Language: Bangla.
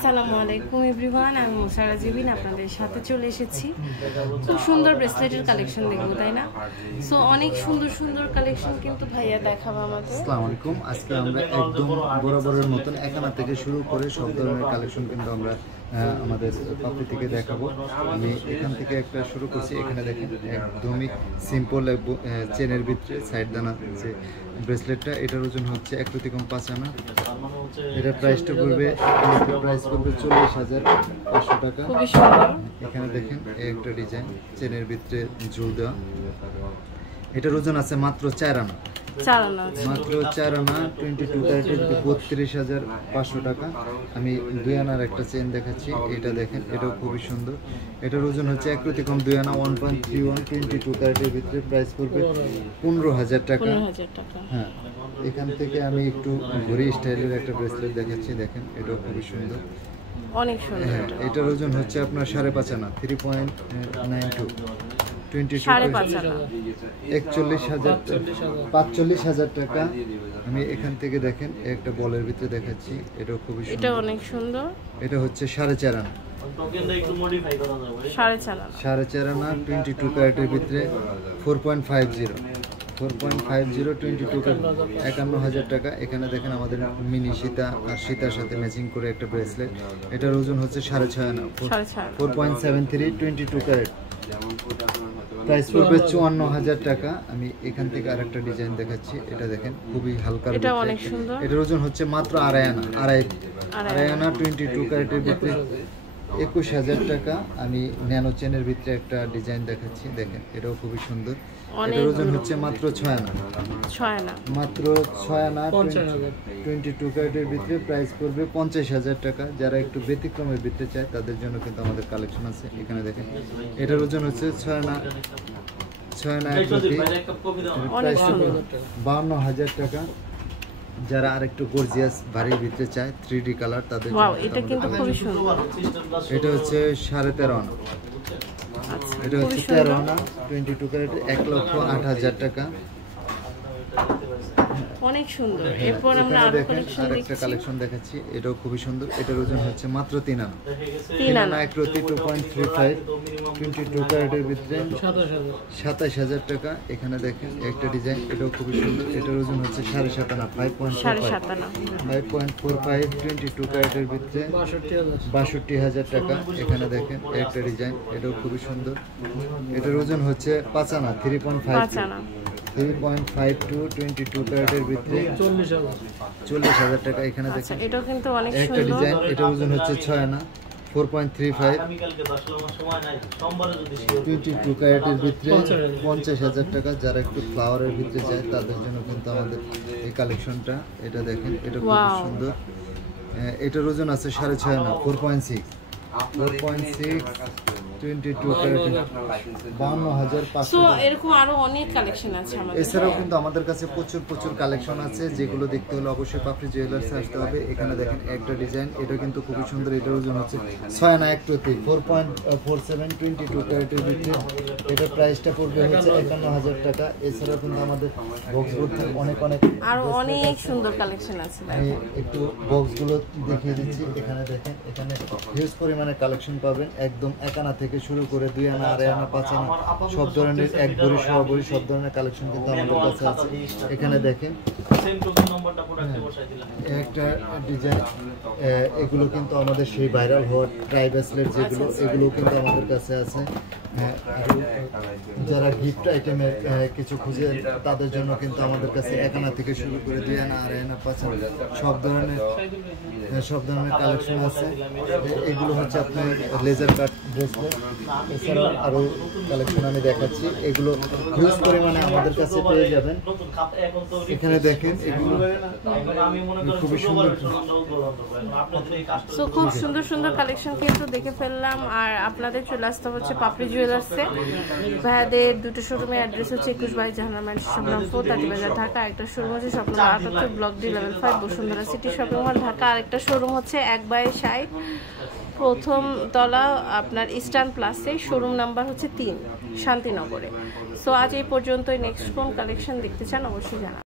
আসসালামু আলাইকুম এভরিওয়ান, আমি মুসারা জিবিন আপনাদের সাথে চলে এসেছি। খুব সুন্দর ব্রেসলেটের কালেকশন দেখবো, তাই না? সো অনেক সুন্দর সুন্দর কালেকশন কিন্তু ভাইয়া দেখাবো আমাদের। আসসালামু আলাইকুম। আজকে আমরা একদম বরাবরের মতন একানা থেকে শুরু করে সব ধরনের কালেকশন কিন্তু আমরা আমাদের পাপড়ি থেকে দেখাবো। আমি এখান থেকে একটা শুরু করছি। এখানে দেখেন একদমই সিম্পল চেনের ভিতরে সাইড দানা যে ব্রেসলেটটা, এটার ওজন হচ্ছে 1 প্রতি কম 5 আনা। এটার প্রাইসটা পড়বে 40,500 টাকা। এখানে দেখেন একটা ডিজাইন চেনের ভিতরে ঝুল দেওয়া, এটার ওজন আছে মাত্র 4 আনা। মাত্র 4 আনা 22 ক্যারেটের 32,500 টাকা। আমি 2 আনার একটা চেন দেখাচ্ছি, এটা দেখেন, এটাও খুবই সুন্দর। এটার ওজন হচ্ছে 1 প্রতি কম 2 আনা 1.31 22 ক্যারেটের ভিতরে, প্রাইস পড়বে 15,000 টাকা। হ্যাঁ, এখান থেকে আমি একটু ঘড়ি স্টাইলের একটা ব্রেসলেট দেখাচ্ছি, দেখেন, এটাও খুবই সুন্দর, অনেক সুন্দর। হ্যাঁ, এটার ওজন হচ্ছে আপনার 5.5 আনা 3.92 45,000 টাকা। আমি এখান থেকে দেখেন একটা বলের ভিতরে দেখাচ্ছি, এটাও খুবই সুন্দর, এটা অনেক সুন্দর। এটা হচ্ছে 4.5 আনা 4.5 আনা 22 ক্যারেটের ভিতরে 4.50 22 ক্যারেট 51,000 টাকা। এখানে দেখেন আমাদের মিনি সীতা আর সীতার সাথে ম্যাচিং করে একটা ব্রেসলেট, এটার ওজন হচ্ছে 6.5 আনা 4.73 22 ক্যারেট, প্রাইস পড়বে 54,000 টাকা। আমি এখান থেকে আরেকটা ডিজাইন দেখাচ্ছি, এটা দেখেন, খুবই হালকা, এটা অনেক সুন্দর। এটার ওজন হচ্ছে মাত্র 2.5 আনা 2.5 আনা 22 ক্যারেটের ভিতরে 21,000 টাকা। আমি ন্যানো চেনের ভিতরে একটা ডিজাইন দেখাচ্ছি, দেখেন, এটাও খুবই সুন্দর। এটার ওজন হচ্ছে মাত্র 6 আনা মাত্র 6 আনা 22 ক্যারেটের ভিতরে, প্রাইস পড়বে 50,000 টাকা। যারা একটু ব্যতিক্রমের ভিতরে চায় তাদের জন্য কিন্তু আমাদের কালেকশন আছে। এখানে দেখেন, এটার ওজন হচ্ছে 6 আনা 1 প্রতি, প্রাইস 52,000 টাকা। যারা আরেকটু গর্জিয়াস ভারীর ভিতরে চায় 3D কালার, তাদের এটা কিন্তু খুবই সুন্দর। এটা হচ্ছে 13.5 আনা, এটা হচ্ছে 13 আনা 22 ক্যারেট 1,08,000 টাকা, অনেক সুন্দর। এরপর আমরা আরো কালেকশন দেখাচ্ছি, এটাও খুবই সুন্দর। এটার ওজন হচ্ছে মাত্র 3 আনা 1 প্রতি 2.35 22 ক্যারেটের ভিতরে 27,000 টাকা। এখানে দেখেন একটা ডিজাইন, এটাও খুবই সুন্দর। এটার ওজন হচ্ছে 7.5 আনা 5.45 22 ক্যারেটের ভিতরে 62,000 টাকা। এখানে দেখেন একটা ডিজাইন, এটাও খুবই সুন্দর। এটার ওজন হচ্ছে 5 আনা 3.52 22 ক্যারেটের ভিতরে 40,000 টাকা। এখানে দেখেন এটাও কিন্তু অনেক সুন্দর একটা ডিজাইন, এটার ওজন হচ্ছে 6 আনা 4.35 22 ক্যারেটের ভিতরে 50,000 টাকা। যারা একটু ফ্লাওয়ারের ভিতরে যায় তাদের জন্য কিন্তু আমাদের এই কালেকশনটা, এটা দেখেন, এটা খুব সুন্দর। এটার ওজন আছে 6.5 আনা 4.6 22 ক্যারেটের 52,500। এরকম আরো অনেক কালেকশন আছে আমাদের। এছাড়াও কিন্তু আমাদের কাছে প্রচুর কালেকশন আছে, যেগুলো দেখতে হলে অবশ্যই পাপড়ি জুয়েলার্সে আসতে হবে। এখানে দেখেন একটা ডিজাইন, এটা কিন্তু খুবই সুন্দর। এটার ওজন হচ্ছে 6 আনা 1 প্রতি 4.47 22 ক্যারেটের ভিতরে, এটার প্রাইসটা পড়বে হচ্ছে 51,000 টাকা। এছাড়াও কিন্তু আমাদের বক্সগুলোতে আরো অনেক সুন্দর কালেকশন আছে। আমি একটু বক্সগুলো দেখিয়ে দিচ্ছি। এখানে দেখেন, এখানে হিউজ পরিমাণে কালেকশন পাবেন, একদম 1 আনা থেকে শুরু করে 2 আনা 2.5 আনা 5 আনা সব ধরনের, 1 ভরি সহ ভরি সব ধরনের কালেকশন কিন্তু আমাদের কাছে আছে। এখানে দেখেন একটা ডিজাইন, এগুলো কিন্তু আমাদের সেই ভাইরাল হওয়ার ট্রাই ব্রেসলেট যেগুলো, এগুলো কিন্তু আমাদের কাছে আছে। যারা গিফট আইটেমের কিছু খুঁজে তাদের জন্য কিন্তু আমাদের কাছে 1 আনা থেকে শুরু করে 2 আনা 2.5 আনা 5 আনা সব ধরনের কালেকশন আছে। এগুলো হচ্ছে আপনার লেজার কাট ব্রেসলেট। এছাড়াও আরও কালেকশন আমি দেখাচ্ছি, এগুলো হিউজ পরিমাণে আমাদের কাছে পেয়ে যাবেন। এখানে দেখেন, এগুলো খুবই সুন্দর, খুব সুন্দর সুন্দর কালেকশন কিন্তু দেখে ফেললাম। আর আপনাদের চলে আসতে হচ্ছে পাপড়ি জুয়েলার্সে। ভাইয়াদের দুটো শোরুমের অ্যাড্রেস হচ্ছে 21 Jahanara mansion shop number 4 Tantibazar Dhaka. একটা শোরুম হচ্ছে shop number 78 block D level 5 Bashundhara city shopping mall Dhaka. আরেকটা শোরুম হচ্ছে 1/60 প্রথম তলা আপনার ইস্টার্ন প্লাসে, শোরুম নাম্বার হচ্ছে 3 শান্তিনগরে। সো আজ এই পর্যন্তই। নেক্সট কোন কালেকশন দেখতে চান অবশ্যই জানাবেন।